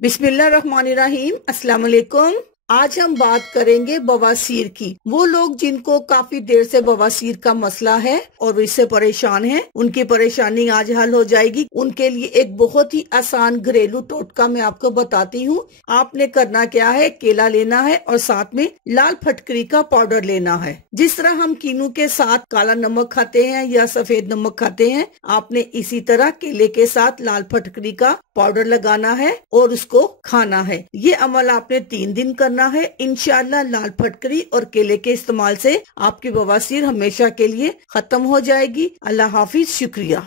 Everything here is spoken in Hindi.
बिस्मिल्लाहिर्रहमानिर्रहीम। अस्सलाम वालेकुम। आज हम बात करेंगे बवासीर की। वो लोग जिनको काफी देर से बवासीर का मसला है और इससे परेशान हैं, उनकी परेशानी आज हल हो जाएगी। उनके लिए एक बहुत ही आसान घरेलू टोटका मैं आपको बताती हूँ। आपने करना क्या है, केला लेना है और साथ में लाल फटकरी का पाउडर लेना है। जिस तरह हम कीनू के साथ काला नमक खाते हैं या सफेद नमक खाते हैं, आपने इसी तरह केले के साथ लाल फटकरी का पाउडर लगाना है और उसको खाना है। ये अमल आपने 3 दिन करना है। इंशाल्लाह लाल फटकरी और केले के इस्तेमाल से आपकी बवासीर हमेशा के लिए खत्म हो जाएगी। अल्लाह हाफिज, शुक्रिया।